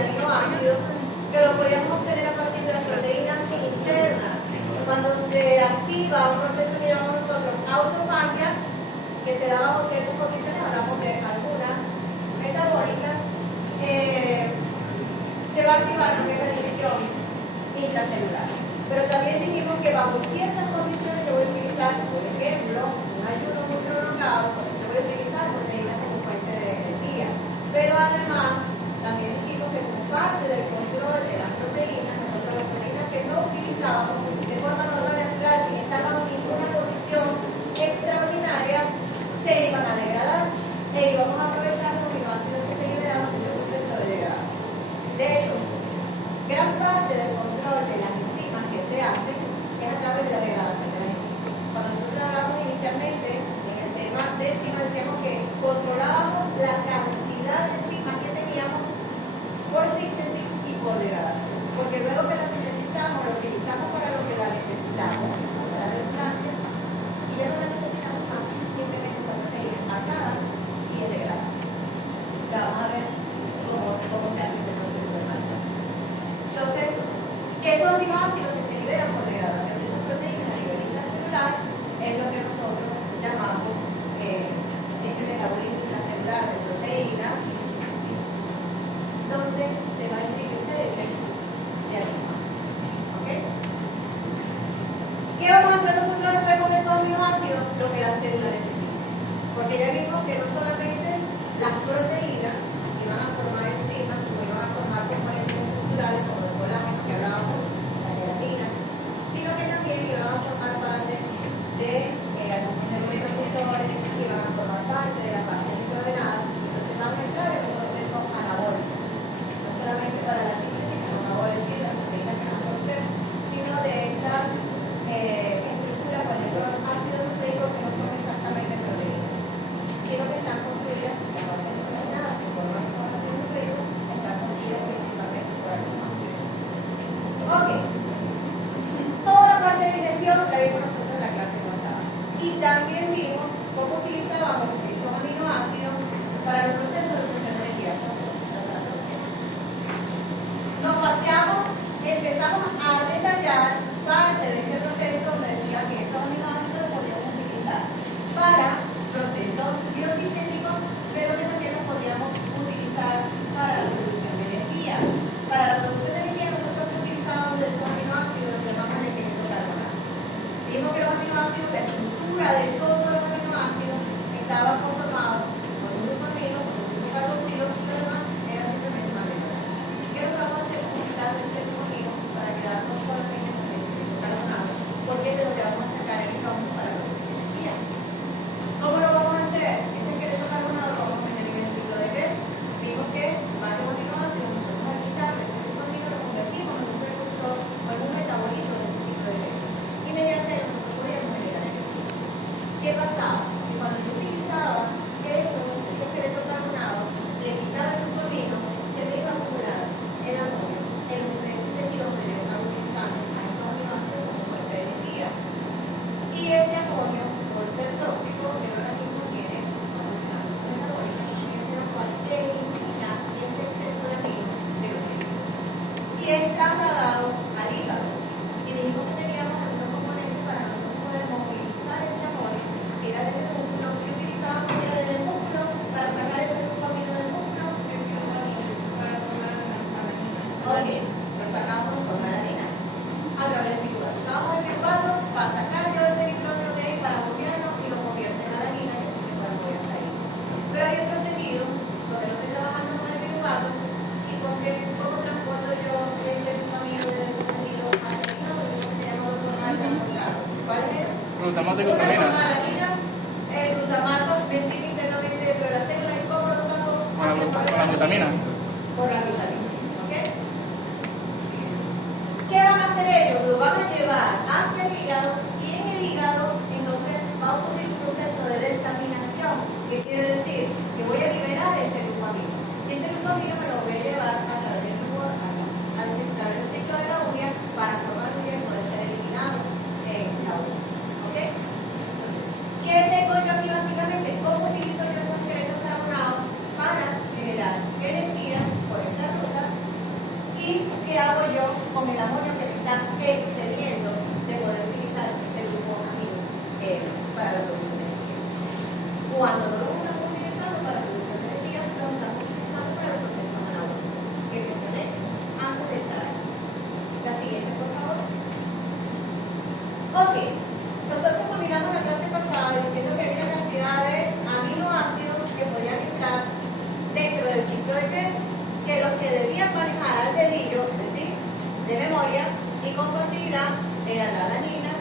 aminoácido que lo podíamos obtener a partir de las proteínas internas. Cuando se activa un proceso que llamamos nosotros autofagia, que se da bajo ciertas condiciones, hablamos de algunas metabólicas, se va a activar lo que es la digestión intracelular. Pero también dijimos que bajo ciertas condiciones yo voy a utilizar, por ejemplo, un ayuno muy prolongado, yo voy a utilizar proteínas como fuente de energía. Pero además, también dijimos que como parte del control de las proteínas, nosotros las proteínas que no utilizábamos de forma normal natural, sin estar bajo ninguna condición extraordinaria, se iban a degradar e íbamos a aprovechar los aminoácidos que se liberaban de ese proceso de degradación. De hecho, gran parte del control de las enzimas que se hace es a través de la degradación de las enzimas. Cuando nosotros hablamos inicialmente en el tema de enzimas, decíamos que controlábamos la cantidad de enzimas que teníamos por síntesis y por degradación. Porque luego que la sintetizamos, lo utilizamos para lo que la necesitamos, para la redundancia, y ya no la necesitamos más, simplemente esa proteína es marcada y es degradada. Ya vamos a ver cómo se hace ese proceso de marcar. Entonces, esos aminoácidos que se liberan por degradación de esas proteínas a nivel intracelular es lo que nosotros llamamos ese metabolismo intracelular de proteínas, donde se va a enriquecer ese de aminoácidos. ¿Ok? ¿Qué vamos a hacer nosotros después con esos aminoácidos? Lo que la célula necesita. Porque ya vimos que no solamente las proteínas iban a formar enzimas, como iban a formar componentes estructurales como el colágeno que hablábamos, la queratina, sino que también iban a formar parte de algunos neurotransmisores, iban a formar parte de la fase nitrogenada, entonces van a entrar en un proceso anabólico, no solamente para la síntesis, como acabo de decir, las proteínas que van a conocer, sino de esa estructura con el ácido nucleico que no son exactamente proteínas, sino que están construidas en la fase nitrogenada, que por lo menos son ácidos nucleicos, están construidas principalmente por ácidos nucleicos. Ok. Toda la parte de digestión la vimos nosotros en la clase pasada. Y también vimos cómo utilizábamos esos aminoácidos para el proceso de producción de energía. Nos paseamos, empezamos a detallar parte de este proceso donde decía que estos aminoácidos los podíamos utilizar para procesos biosintéticos, pero que también los podíamos utilizar para la producción de energía. Para la producción de energía nosotros que utilizábamos de esos aminoácidos lo llamamos el carbonato. Dijimos que los aminoácidos, la estructura de todos los aminoácidos estaba conformado por un grupo amino, por un grupo carboxilo, y lo demás era simplemente una membrana. ¿Qué es lo que vamos a hacer? Utilizar ese grupo amino para quedarnos solamente con el carbonato, porque es de donde vamos a sacar el carbón para producir energía. ¿Cómo lo vamos a hacer? Ese esqueleto carbonado lo vamos a meter en el ciclo de Krebs. Vimos que varios aminoácidos nosotros al quitar ese grupo amino lo convertimos en un precursor o en un metabolito de ese ciclo de Krebs. Y mediante eso nosotros podíamos generar energía. ¿Qué pasaba? Que cuando yo utilizaba ese esqueleto carbonado, le quitaba el grupo amino, se me iba a acumular el amonio en un tejido donde yo estaba utilizando a estos aminoácidos como fuente de energía. Y ese amonio, por ser tóxico, el organismo tiene almacenado metabólico, lo cual elimina ese exceso de amino de los tejidos. Y es trasladado al hígado. Y dijimos que teníamos algunos componentes para nosotros poder movilizar ese amonio, si era desde el músculo, que utilizábamos ya desde el músculo para sacar ese grupo amino del músculo. Ok, lo sacamos con la harina a través del piruvato. Usábamos el piruvato para sacar yo ese nitrógeno de ahí, para bombearlo y lo convierte en la harina y así se puede mover hasta ahí. Pero hay otros tejidos donde no estoy trabajando con el piruvato y con que cómo transporto yo ese grupo amino de esos tejidos hacia el hígado, que se llama glutamate transportado. ¿Cuál es? Glutamato y glutamina. El glutamato me sirve internamente dentro de la célula y cómo lo saco Con la glutamina. Por la glutamina. ¿Ok? ¿Qué van a hacer ellos? Lo van a llevar hacia el hígado y en el hígado entonces va a ocurrir un proceso de desaminación, que quiere decir que voy a liberar ese grupo amino. Y ese grupo amino me lo voy a llevar a través del grupo, a través del ciclo de la urea para formar urea y poder ser eliminado en la urea. ¿Ok? Entonces, ¿qué tengo yo aquí básicamente? ¿Cómo utilizo yo esos esqueletos carbonados para generar energía? con el amonio que se está excediendo de poder utilizar ese grupo amino para la producción de energía. Cuando no lo estamos utilizando para la producción de energía, lo estamos utilizando para los procesos anaeróbicos que mencioné antes de estar aquí. La siguiente, por favor. Ok, nosotros culminamos la clase pasada diciendo que hay una cantidad de aminoácidos que podían estar dentro del ciclo de Krebs, que los que debían manejar al dedillo, es decir, de memoria y con facilidad, eran la alanina,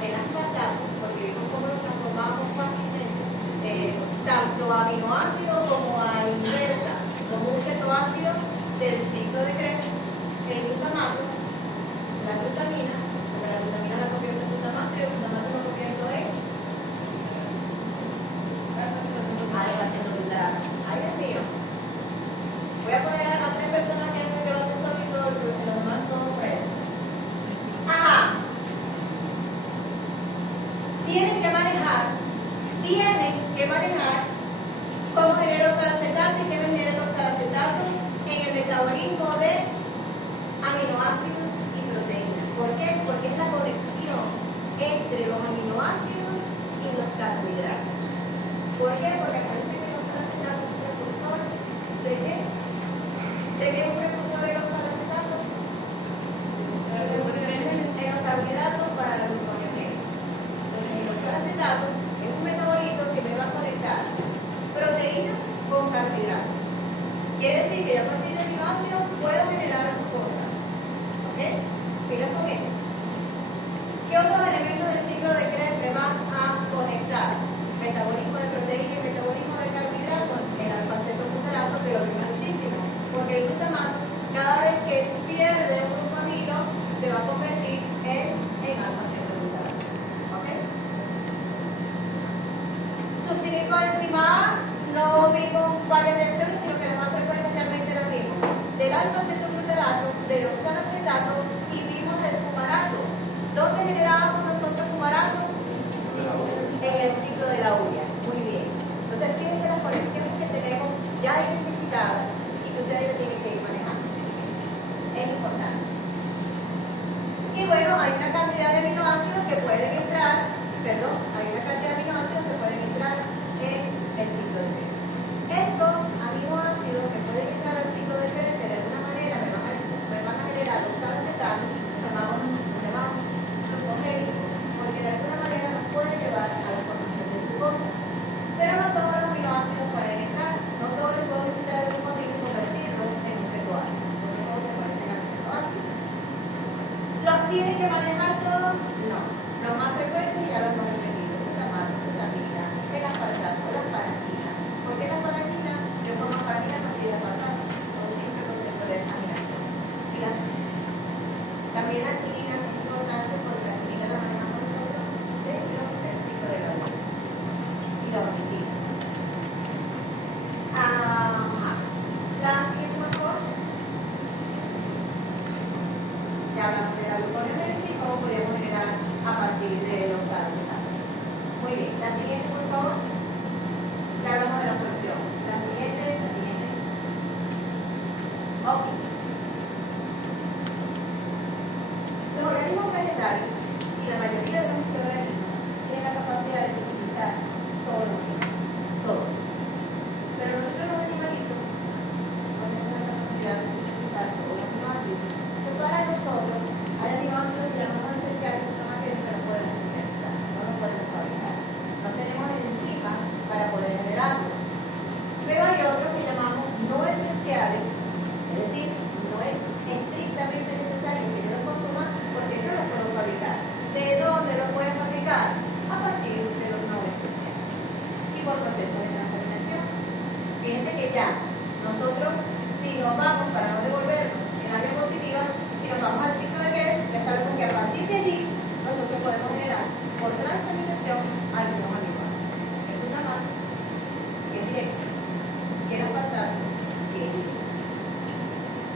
el aspartato, porque vimos cómo lo transformamos fácilmente, tanto aminoácido como a inversa, como un cetoácido del ciclo de Krebs, el glutamato, la glutamina, porque la glutamina la convierte en glutamato y el glutamato lo convierte en alfa-cetoglutarato. Ay, Dios mío. Voy a poner a 3 personas que han llevado el sol y todo, porque los demás todo por ahí. Ajá. Tienen que manejar cómo genera oxalacetato y qué genera el oxalacetato en el metabolismo de aminoácidos y proteínas. ¿Por qué? Porque es la conexión entre los aminoácidos y los carbohidratos. ¿Por qué? Porque parece que el oxalacetato es un precursor de qué? ¿De qué es un precursor del oxalacetato? De los carbohidratos para la gluconeogénesis. Entonces, el oxalacetato es un metabolito que me va a conectar proteínas con carbohidratos. Quiere decir que a partir del aminoácido puedo generar glucosa. ¿Ok? Fíjate con eso. ¿Qué otros elementos del ciclo de Krebs me van a conectar? Metabolismo de proteína y metabolismo de carbohidratos, el alfa-cetoglutarato, que lo vimos muchísimo, porque el glutamato, cada vez que pierde un grupo amino, se va a convertir en alfa-cetoglutarato. ¿Ok? Succinil coenzima A, no vimos varias reacciones, sino que las más frecuentes realmente eran mismo. Del alfa-cetoglutarato, del oxalacetato y vimos el fumarato. ¿Dónde generábamos nosotros fumarato? En el ciclo de la urea. Muy bien. Entonces, fíjense las conexiones que tenemos ya identificadas y que ustedes tienen que ir manejando. Es importante. Y bueno, hay una cantidad de aminoácidos que pueden entrar, en el ciclo de Krebs. Estos aminoácidos que pueden entrar al ciclo de Krebs, que de alguna manera me van a generar oxalacetato, llamamos glucogénico, porque de alguna manera nos puede llevar a la formación de glucosa. Pero no todos los aminoácidos pueden entrar, no todos los podemos quitar el glucógeno y convertirlo en un cetoácido, porque todos se parecen a los cetoácidos. ¿Los tienen que manejar todos? No. Los más frecuentes ya los hemos entendido: glutamato, glutamina, el aspartato, la asparagina. ¿Por qué la asparagina? De forma asparagina a partir de aspartato, por un simple proceso de desamilación. También la quinina es importante porque la quinina la manejamos nosotros dentro del ciclo de la urea. Y la ornitina. La siguiente, por favor. Ya hablamos de la gluconeogénesis, cómo podemos generar a partir de los oxalacetato. Muy bien, la siguiente, por favor. Ya hablamos de la absorción. La siguiente. Ok. Los organismos vegetales y la mayoría de los microorganismos tienen la capacidad de sintetizar todos los genes, todos. Pero nosotros los animalitos no tenemos la capacidad de sintetizar todos los aminoácidos. Entonces, para nosotros hay aminoácidos que llamamos esenciales, que son aquellos que no podemos sintetizar, no los podemos fabricar. No tenemos enzimas para poder generarlos. Pero hay otros que llamamos no esenciales, es decir, no es estrictamente necesario que yo los consuma porque yo los puedo fabricar. ¿De dónde los pueden fabricar? A partir de los no esenciales y por procesos de transaminación. Fíjense que ya nosotros, si nos vamos, para no devolvernos en la diapositiva, si nos vamos al ciclo de Krebs, ya sabemos que a partir de allí nosotros podemos generar por transaminación algunos aminoácidos. El glutamato, que es directo, que el aspartato, que es directo.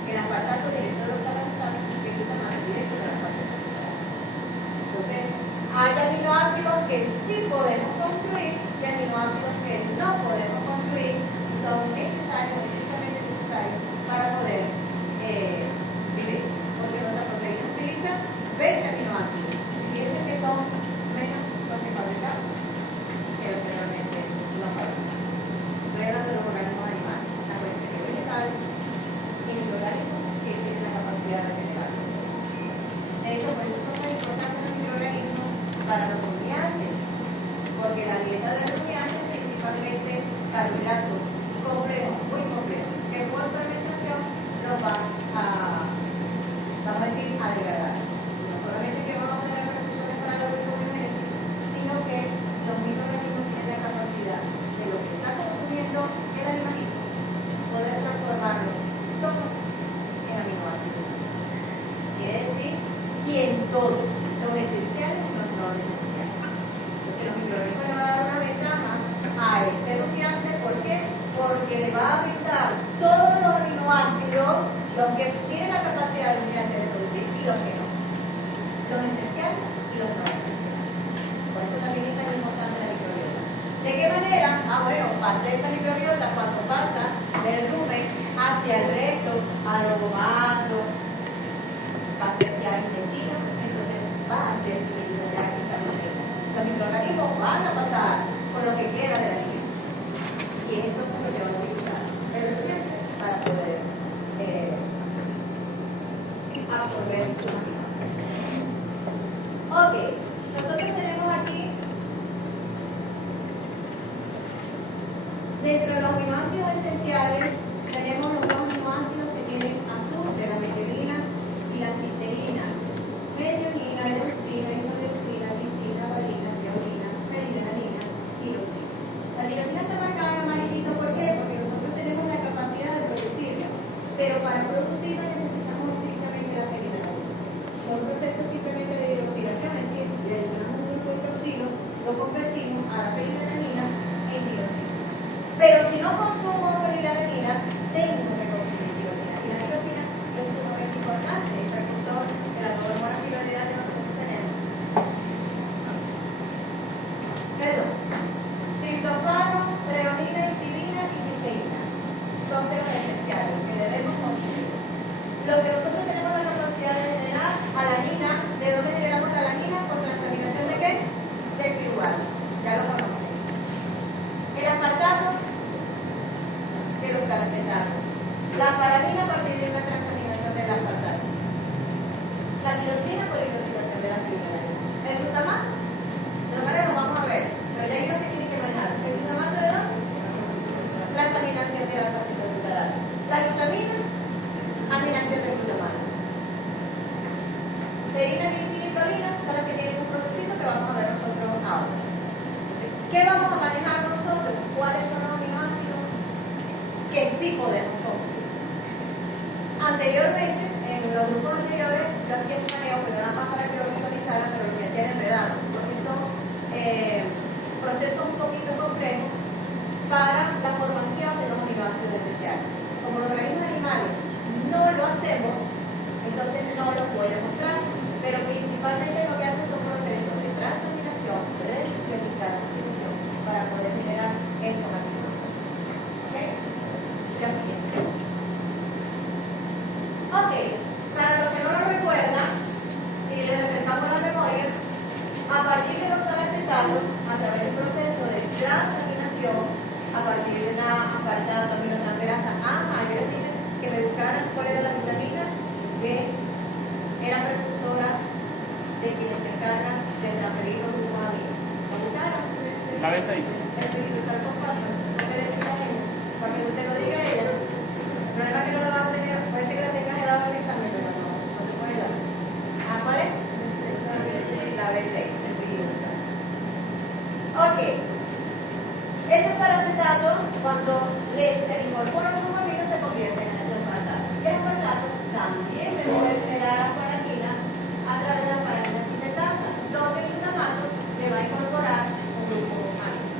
El aspartato directo de los oxalacetato, que el glutamato directo de la alfa-cetoglutarato. Entonces, hay aminoácidos que sí podemos construir y aminoácidos que no podemos construir y son necesarios, estrictamente necesarios para poder vivir, porque no bueno, parte de esa microbiota cuando pasa del rumen hacia el recto, al ovomaxo, va a ser ya intestino, entonces va a ser ya esa proteína. Los microorganismos van a pasar por lo que queda de la niña. Y es entonces lo que van a utilizar el nutriente para poder absorber sus aminoácidos. Ok, nosotros tenemos aquí, dentro de los aminoácidos esenciales, tenemos los dos aminoácidos que tienen azufre, la metionina y la cisteína. Metionina, leucina, isoleucina, lisina, valina, treonina, fenilalanina y leucina. La tirosina está marcada en amarillito, ¿por qué? Porque nosotros tenemos la capacidad de producirla, pero para producirla necesitamos estrictamente la fenilalanina. Son procesos simplemente de hidroxilación, es decir, reaccionamos un grupo de hidroxilo, lo convertimos a la fenilalanina en tirosina. Pero si no consumo fenilalanina, tengo que consumir tirosina. Y la tirosina es sumamente importante, es precursor de la hormona tiroidea que nosotros tenemos. Perdón. Triptofano, treonina, histidina y cisteína son de los esenciales que debemos consumir. Lo que nosotros tenemos la capacidad de generar alanina, ¿de dónde generamos la alanina? Por transaminación de qué? Del piruvato. Ya lo conocen. El aspartato, de los acetatos. La paramina a partir de la transaminación del aspartato. La tirosina por hidroxilación de la fibroides. El glutamato, de lo cual lo vamos a ver, pero ya hay lo que tiene que manejar. El glutamato de dónde? Transaminación de la acetaldehído. La glutamina, aminación del glutamato. Serina, glicina y prolina son las que tienen un producto que vamos a ver nosotros ahora. Entonces, ¿qué vamos a manejar nosotros? ¿Cuáles son los aminoácidos que sí podemos consumir? Anteriormente, en los grupos anteriores, yo hacía un manejo, pero nada más para que lo visualizaran, pero lo que hacía era enredado, porque son procesos un poquito complejos para la formación de los aminoácidos esenciales. Como los organismos animales no lo hacemos, entonces no los voy a mostrar, pero principalmente lo que hacen son procesos de transaminación, reducción y carboxilación para poder generar estos aminoácidos. ¿Ok? Ya siguiente. Ok, para los que no lo recuerdan y les refrescamos la memoria, a partir de los acetatos, a través del proceso de transaminación, a partir de una aspartato, aminotransferasa, que me buscaran cuál era la vitamina que era precursora de quienes se encargan de transferir los grupos aminos. ¿Lo buscaron? La B6. El triglicerilfosfato, para que usted lo diga a ella. El problema es que no lo va a tener, puede ser que la tengas helada en el examen, pero no te puede dar. ¿Cuál es? La B6, el triglicerilfosfato. Ok. Esos acetatos, cuando se incorporan los aminos, se convierten en aspartato. Y el aspartato también me puede generar asparagina a través de la paramina sintetasa, donde el glutamato le va a incorporar un grupo amino.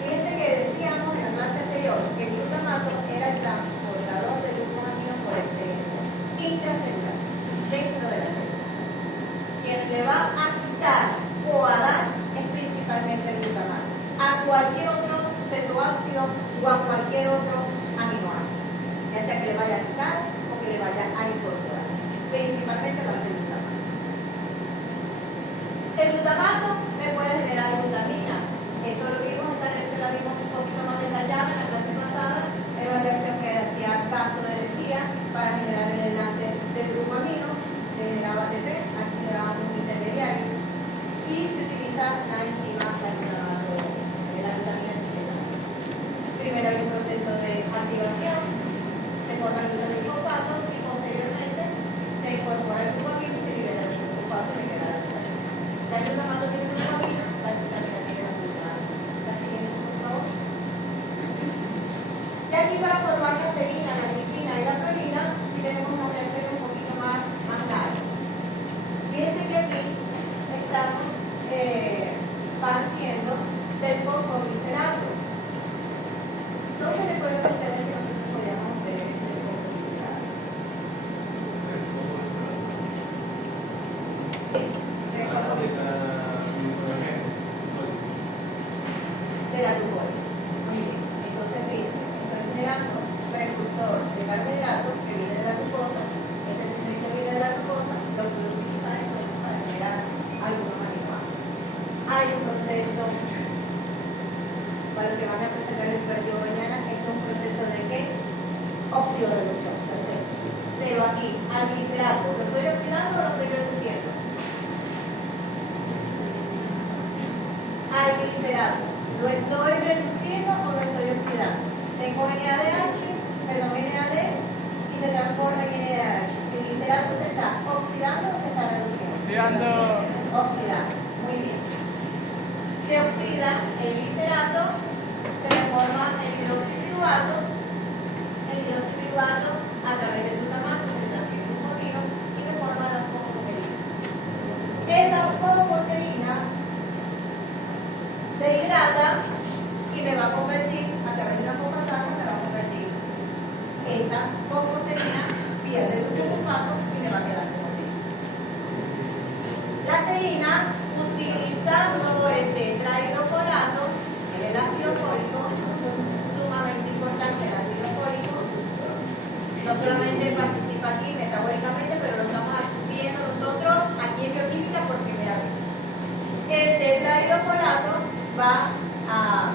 Fíjense que decíamos en la clase anterior que el glutamato era el transportador del grupo amino por excelencia, intracelular, dentro de la célula. Quien le va a quitar o a dar es principalmente el glutamato, a cualquier otro cetoácido o a cualquier otro aminoácido, ya sea que le vaya a quitar o que le vaya a incorporar. Principalmente va a ser el glutamato. El glutamato me puede generar glutamina. Esto lo vimos, esta reacción la vimos un poquito más detallada en la clase pasada. Es una reacción que hacía Castro de energía para generar el enlace del grupo amino, se generaba ATP, aquí generaba un intermediario y se utiliza la enzima la glutamina sintetasa. Primero hay un proceso de activación, se forma el glutamilisfosfato y posteriormente se incorpora el grupo amino y se libera el glutamato y le queda la glutamina. La glutamato tiene un grupo amino, la glutamina al glicerato. ¿Lo estoy oxidando o lo estoy reduciendo? Al glicerato. ¿Lo estoy reduciendo o lo estoy oxidando? Tengo NADH, perdón, NAD y se transforma en NADH. ¿El glicerato se está oxidando o se está reduciendo? Oxidando. Oxidando. Muy bien. Se oxida el glicerato, se transforma en hidroxipiruvato. El hidroxipiruvato a través del glutamato se transfiere un amino y me forma la focoserina. Esa focoserina se hidrata y me va a convertir, a través de una fosfatasa, me va a convertir esa focoserina, pierde el glutamato y me va a quedar como serina. La serina, utilizando el tetrahidrofolato, que es el ácido fólico, sumamente importante el ácido fólico, no solamente participa aquí metabólicamente, pero lo estamos viendo nosotros aquí en bioquímica por primera vez. El tetrahidrofolato va a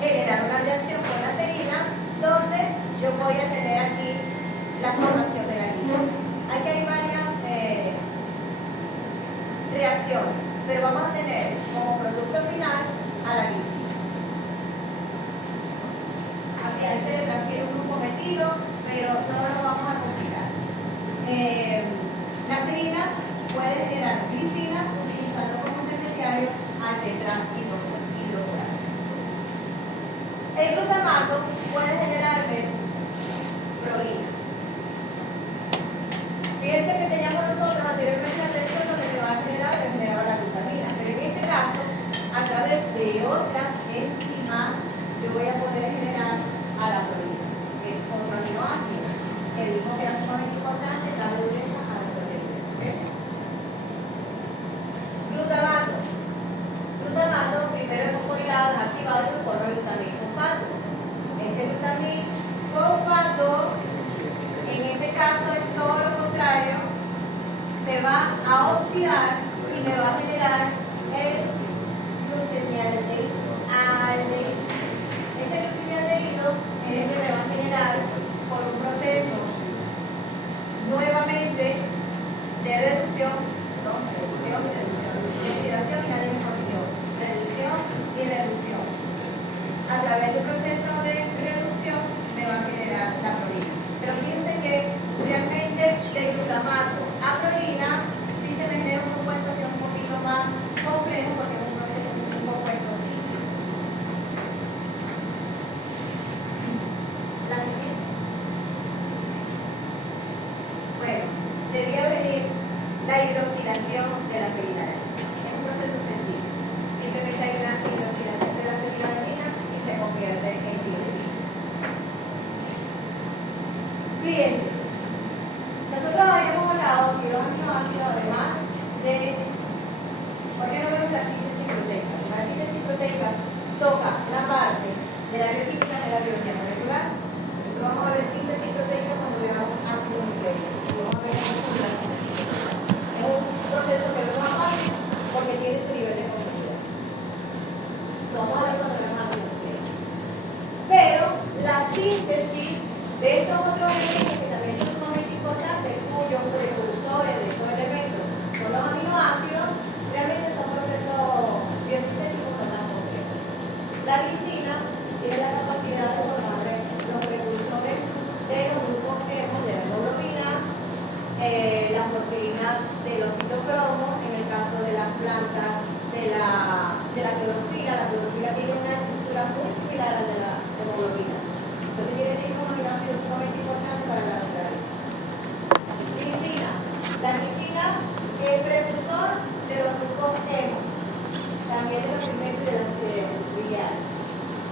generar una reacción con la serina, donde yo voy a tener aquí la formación de la glicina. Aquí hay varias reacciones, pero vamos a tener como producto final a la glicina. Así, ahí se le transfiere un grupo metilo, pero no lo vamos a complicar. La serina puede generar glicina utilizando como intermediario al tetrahidrofolato. El glutamato puede generarme prolina. Fíjense que teníamos nosotros anteriormente la reacción donde se va a generar la glutamina, pero en este caso, a través de otras enzimas, yo voy a poder generar a la prolina, que es otro aminoácido, que vimos que era sumamente importante darle dureza a la proteína. ¿Okay? Glutamato. Glutamato, primero es fosforilado, es activado y se forma el glutamic fosfato. Ese glutamic fosfato, en este caso es todo lo contrario, se va a oxidar y me va a generar el glucosilaldehído. Ese glucosilaldehído es el que me va a generar por un proceso nuevamente de reducción, de oxidación y reducción y reducción. A través del proceso de reducción me va a generar la prolina. Pero fíjense que realmente de glutamato a prolina sí se me genera un compuesto que es un poquito más complejo porque es un compuesto cíclico. La siguiente. Bueno, debía venir la hidroxilación de la fenilalanina. Es un proceso sencillo. Simplemente hay una hidroxilación de la fenilalanina y se convierte en dioxina. Fíjense, nosotros habíamos hablado que los aminoácidos, además de, ¿por qué no vemos la síntesis proteica? La síntesis proteica toca la parte de la bioquímica de la biología molecular. Nosotros vamos a ver síntesis proteica cuando veamos ácido nucleico. Vamos a ver la síntesis. Es un proceso que no es más fácil porque tiene su nivel de complejidad. Lo vamos a ver cuando veamos ácido nucleico. Pero la síntesis de estos otros elementos que también son sumamente importantes, cuyos precursores de estos elementos son los aminoácidos, realmente son procesos biosintéticos no tan complejos. La glicina tiene la capacidad de formar los precursores de los grupos hemo, de la hemoglobina, las proteínas de los citocromos, en el caso de las plantas, de la clorofila. La clorofila tiene una estructura muy similar a la de la hemoglobina. Entonces quiere decir que es un aminoácido sumamente importante para la naturaleza. Glicina. La glicina es el precursor de los grupos hemo, también de los pigmentos de las biliares.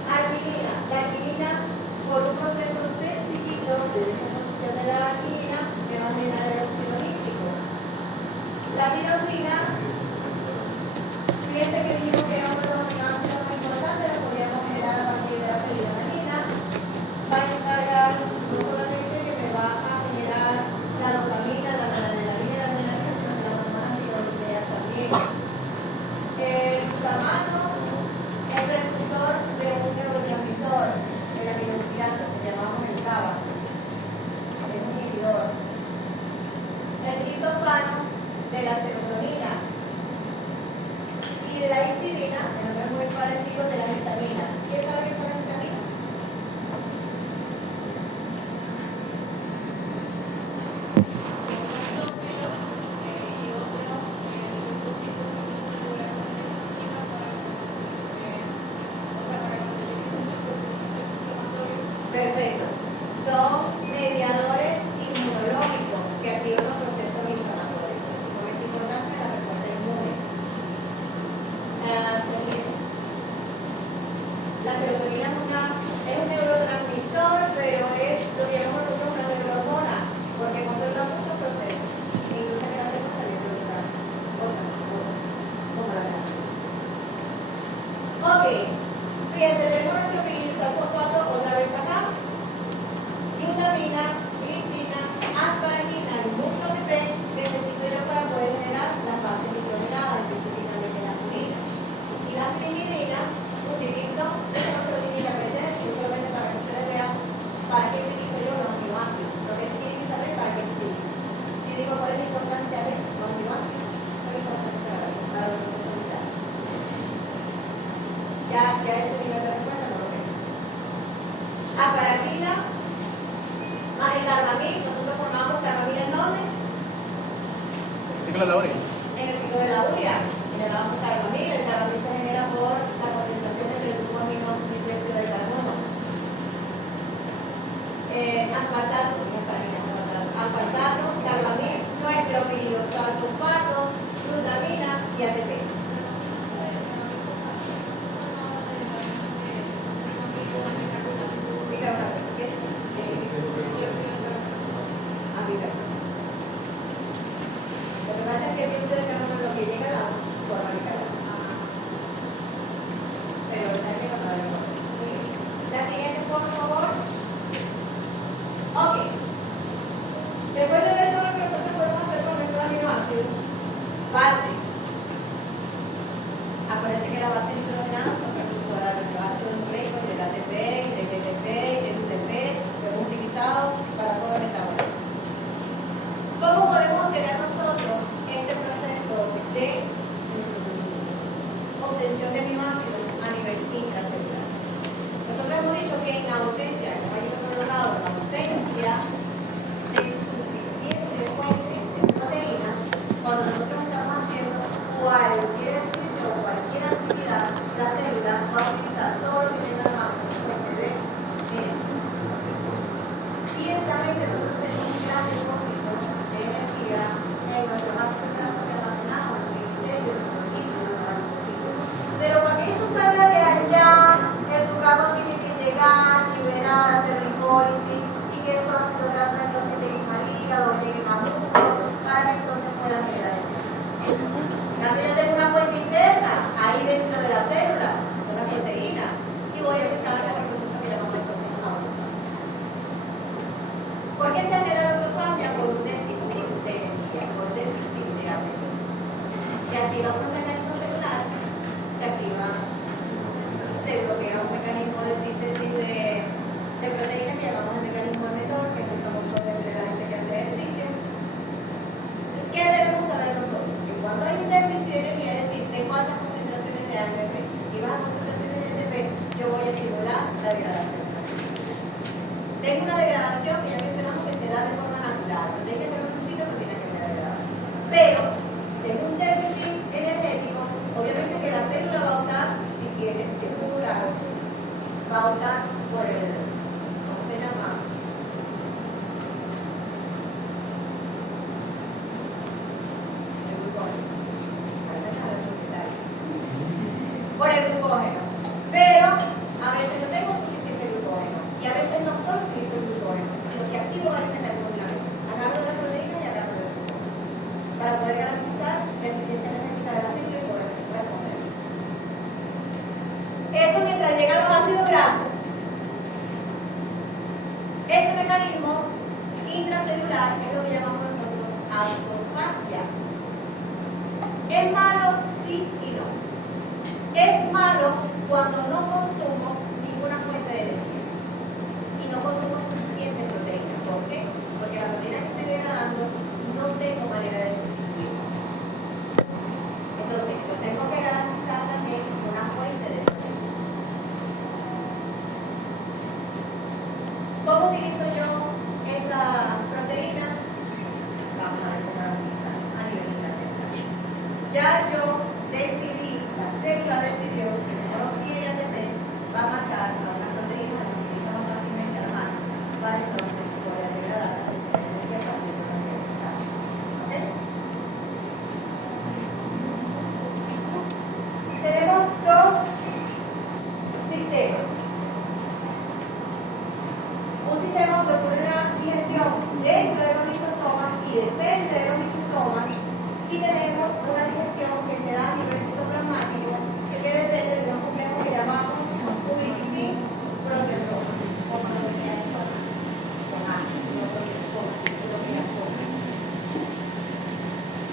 Arginina. La arginina, por un proceso sencillito de descomposición de la arginina, me va a generar el óxido nítrico. La tirosina, fíjense que dijimos que era uno de los aminoácidos más importantes, lo podíamos generar a partir de la periodonina. Va a encargar no solamente que me va a generar la dopamina, la noradrenalina y la adrenalina, sino que las hormonas tiroideas también. El glutamato es precursor de un neurotransmisor, el de la serotonina y de la histidina, que no es muy parecido, de las vitaminas. ¿Quién sabe qué son las vitaminas? Perfecto. Son mediadores inmunológicos que activan los procesos inflamatorios. Es sumamente importante la respuesta inmune. La serotonina es un neurotransmisor, pero es lo que llamamos nosotros una neurohormona, porque controla muchos procesos, incluso que la segunda también controla otras, como la grasa. Ok, fíjense, tenemos nuestro pirinidosfosfato otra vez acá. Glutamina, glicina, asparagina y mucho ATP necesito yo para poder generar las bases nitrogenadas, específicamente la purina. Y las primidinas utilizo, esto no se lo tiene que aprender, solamente para que ustedes vean para qué utilizo yo los aminoácidos, lo que se tiene que saber para qué se utilizan. Si digo cuál es la importancia de los aminoácidos, son importantes para los procesos vitales. Ya ese nivel de respuesta no lo tengo. Asparagina más el carbamil, nosotros formamos carbamil ¿en dónde? Ciclo de la urea. En el ciclo de la urea. Generamos carbamil, el carbamil se genera por la condensación entre el grupo aminoácido de carbono. Aspartato, carbamil, nuestro pirinidosfosfato, glutamina y ATP. Bicarbonato, ¿qué es? Lo que pasa es que el dióxido de carbono es lo que llega al agua por la bicarbonato. Pero está en la palabra. La siguiente, por favor. Ok. Después de ver todo lo que nosotros podemos hacer con nuestros aminoácidos, parte. Aparece que la base nitrogenada son precursoras de nuestro ácido nucleico, del ATP, del TTP, del UTP, que hemos utilizado para todo el metabolismo. ¿Cómo podemos obtener nosotros este proceso de obtención de aminoácidos a nivel intracelular? Nosotros hemos dicho que en ausencia, como hay que colocado, en ausencia de suficiente fuente de proteínas, cuando nosotros estamos haciendo cualquier ejercicio o cualquier actividad, la célula va a utilizar todo lo que tenga la fuente de energía. Ciertamente nosotros tenemos un gran depósito de energía en nuestros ácidos grasos almacenados, en el cerebro, en nuestro líquido, en nuestro depósito. Pero para que eso salga de allá, el carbono tiene que llegar, liberar, hacer glicólisis y que esos ácidos grasos entonces lleguen al hígado, lleguen al músculo, para que entonces puedan generar energía. También tengo una fuente interna ahí dentro de la célula, son las proteínas, y voy a empezar con el proceso que llamamos nosotros autofagia. ¿Por qué se genera la autofagia? Por un déficit de energía, por déficit de ATP. Se activa un mecanismo celular, se bloquea un mecanismo de síntesis de proteínas que llamamos el mecanismo menor, que es muy famoso entre la gente que hace ejercicio. ¿Qué debemos saber nosotros? Que cuando hay un déficit de energía, es decir, tengo altas concentraciones de ATP y bajas concentraciones de ATP, yo voy a estimular la degradación. Tengo una degradación que ya mencionamos que se da de forma natural, no tiene que tener un sitio, no tiene que ver degradado. Pero, si tengo un déficit energético, obviamente que la célula va a optar, si es muy grave, va a optar por el, ¿cómo se llama? Por el glucógeno. Pero a veces no tengo suficiente glucógeno y a veces no solo utilizo el glucógeno, sino que activo varios mecanismos de la mente. Agarro las proteínas y agarro el glucógeno para poder garantizar la eficiencia energética de la célula y poder responder. Eso mientras llegan los ácidos grasos. Ese mecanismo intracelular es lo que llamamos nosotros autofagia. ¿Es malo? Sí y no. Es malo cuando no consumo ninguna fuente de energía y no consumo suficiente proteína. ¿Por qué? Porque la proteína que estoy degradando no tengo manera de sustituir. ya yo decidí, la célula decidió que mejor tiene ATP, va a marcar a una proteína que utiliza más fácilmente a la mano, para entonces poder degradar la proteína. ¿Okay? Tenemos dos sistemas. Un sistema donde ocurre una digestión dentro de los lisosomas y depende de los lisosomas, y tenemos una digestión que se da a nivel citoplasmático que depende de un complejo que llamamos ubiquitin proteasoma o proteasoma con A, no proteasoma.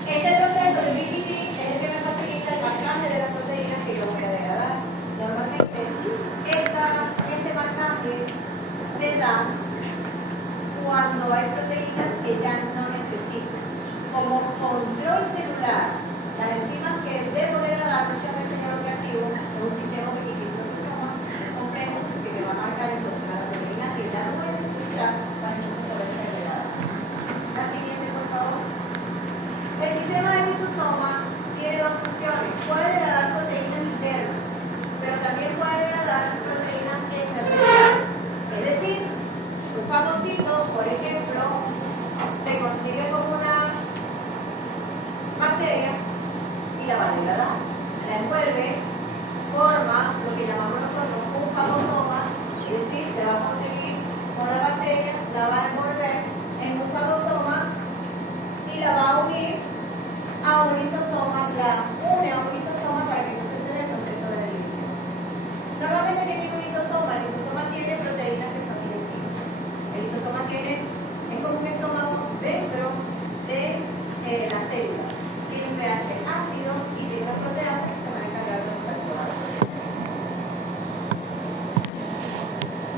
Este proceso de ubiquitin es el que me facilita el marcaje de las proteínas que yo voy a degradar. Normalmente este marcaje se da cuando hay proteínas que ya no necesito. Como control celular, las enzimas que debo degradar muchas veces yo lo que activo es un sistema de ubiquitin-proteasoma complejo que me va a marcar entonces la proteína que ya no voy a necesitar para entonces poder ser degradada. La siguiente, por favor. El sistema de lisosoma tiene dos funciones. Puede degradar proteínas internas, pero también puede degradar proteínas extracelulares. Es decir, un fagocito, por ejemplo, se consigue con una bacteria y la va a degradar. La envuelve, forma lo que llamamos nosotros un fagosoma, es decir, se va a conseguir con la bacteria, la va a envolver en un fagosoma y la va a unir a un lisosoma, la une a un lisosoma para que entonces se dé el proceso de dividir. Normalmente, ¿qué tiene un lisosoma? El lisosoma tiene proteínas que son directivas. El lisosoma es como un estómago dentro de la célula. Tiene un pH ácido y tiene una proteasa que se van a encargar de controlar.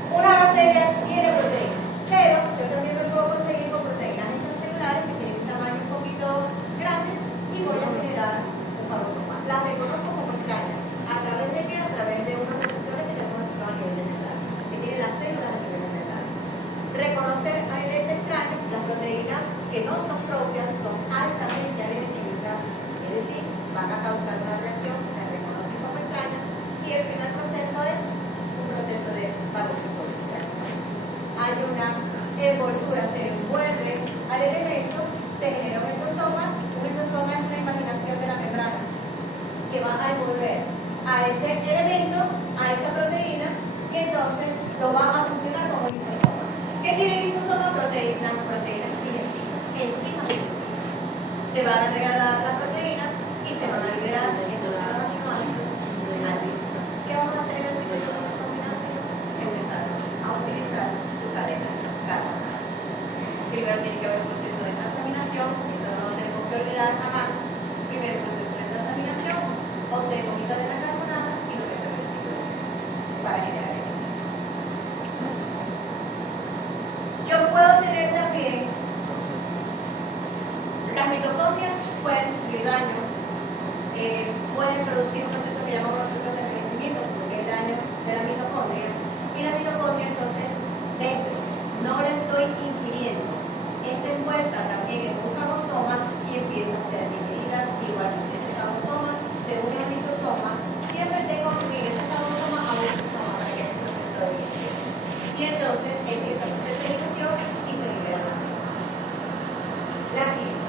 Una bacteria tiene proteínas, pero yo también me puedo conseguir con proteínas extracelulares que tienen un tamaño un poquito grande y voy a generar cefalosoma. Las reconozco como extrañas. ¿A través de qué? A través de unos receptores que tenemos a nivel dental, que tienen las células a nivel dental. Reconocer a este extraño, las proteínas que no son propias son altamente alergénicas, es decir, van a causar una reacción que se reconoce como extraña, y el primer proceso es un proceso de fagocitosis. Hay una envoltura, se envuelve al elemento, se genera un endosoma. Un endosoma es una imaginación de la membrana que va a envolver a ese elemento, a esa proteína, y entonces lo va a funcionar como lisosoma. ¿Qué tiene el lisosoma? Proteínas digestivas, enzimas. Se van a degradar las proteínas y se van a liberar entonces los aminoácidos. ¿Qué vamos a hacer en el ciclo de los aminoácidos? Empezar a utilizar su cadena carbonada. Primero tiene que haber un proceso de transaminación, eso no lo tenemos que olvidar jamás. Primer proceso de transaminación, obtengo mi cadena carbonada y lo meto en el ciclo para generar energía. Yo puedo tener también, las mitocondrias pueden sufrir daño, pueden producir un proceso que llamamos nosotros de envejecimiento, porque es el daño de la mitocondria, y la mitocondria entonces dentro, no la estoy ingiriendo, es envuelta también en un fagosoma y empieza a ser dividida igualmente. Ese fagosoma se une a un lisosoma, siempre tengo que unir ese fagosoma a un lisosoma para que haya un proceso de digestión. Y entonces empieza el proceso de digestión y se libera la aminoácidos. La siguiente.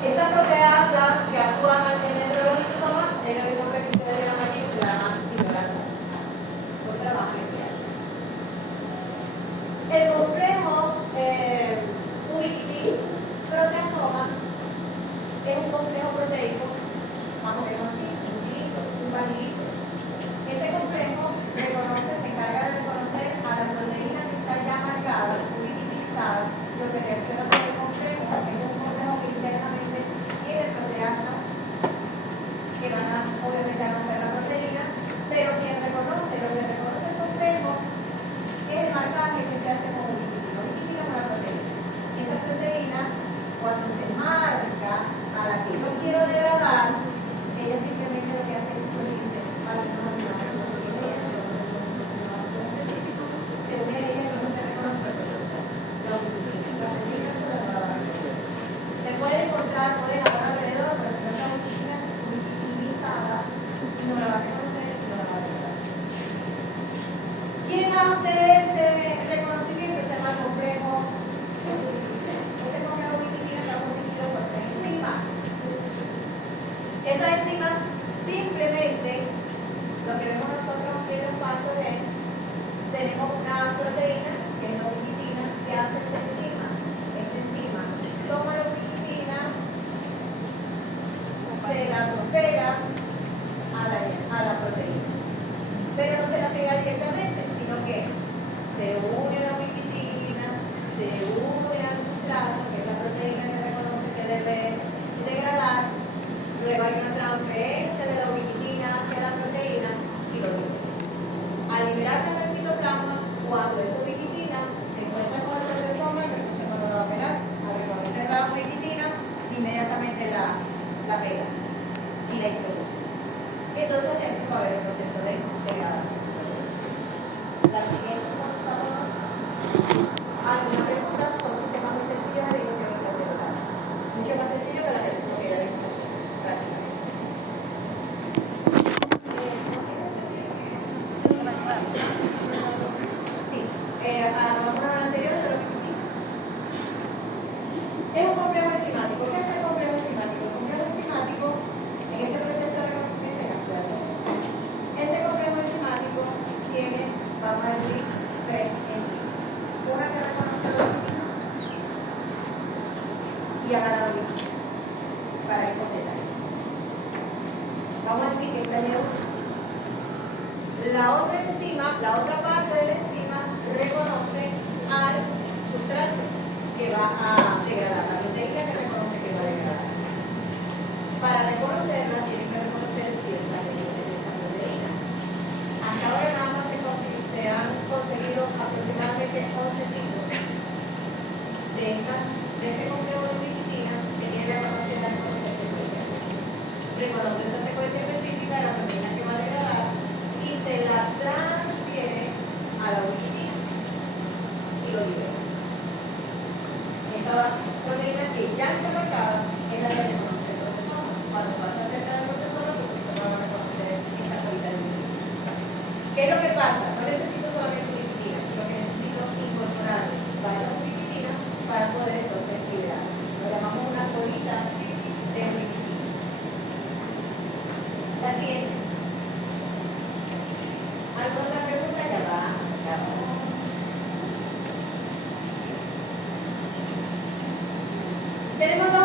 Esa proteasa que actúan dentro de los lisosomas es lo mismo que ustedes de la mañana se llama hidrolasa. Por trabajo inicial. El complejo ubiquitin-proteasoma es un complejo proteico, más o menos así, un cilindro, es un barrilito. Ese complejo se encarga de reconocer a la proteína que está ya marcada, ubiquitinizada, lo que reacciona con el complejo, es un complejo que internamente tiene proteasas y ha ganado vigencia para ir con detalle. Vamos a decir que esta es neutral. La otra enzima, la otra parte de la enzima reconoce al sustrato que va a degradar, la proteína que reconoce que va a degradar. Para reconocerla tienen que reconocer ciertas regiones de esa proteína. Hasta ahora nada más se han conseguido aproximadamente 11 tipos de este complejo de ubiquitina que tiene la capacidad de reconocer secuencias específicas. Reconoce esa secuencia específica de la proteína que va a degradar y se la transfiere a la ubiquitina y lo libera. Esa proteína que ya está marcada es la que reconoce el protesoma. Cuando se va a hacer cerca del protesoma, el protesoma va a reconocer esa colita de ubiquitina. ¿Qué es lo que pasa? No necesito solamente ubiquitina, sino que necesito incorporar varias ubiquitinas para poder entonces liberar. Lo llamamos una colita de ubiquitina. La siguiente. ¿Alguna otra pregunta? Ya va. Tenemos dos